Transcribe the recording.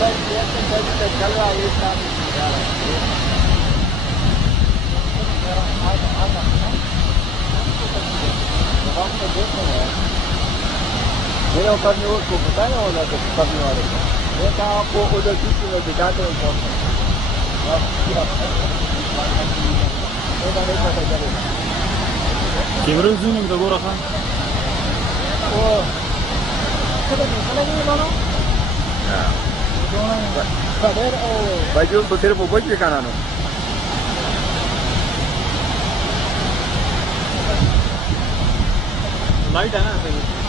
चल रहा है ये काम मेरे करने उसको बताया होगा तो करने वाले को मैं कहा आपको उधर किसी में दिखाते हैं कौन पता चलेगा कैमरा zoom में तो रखा वो नहीं मानो baju betul bobot di kanan light है ना सही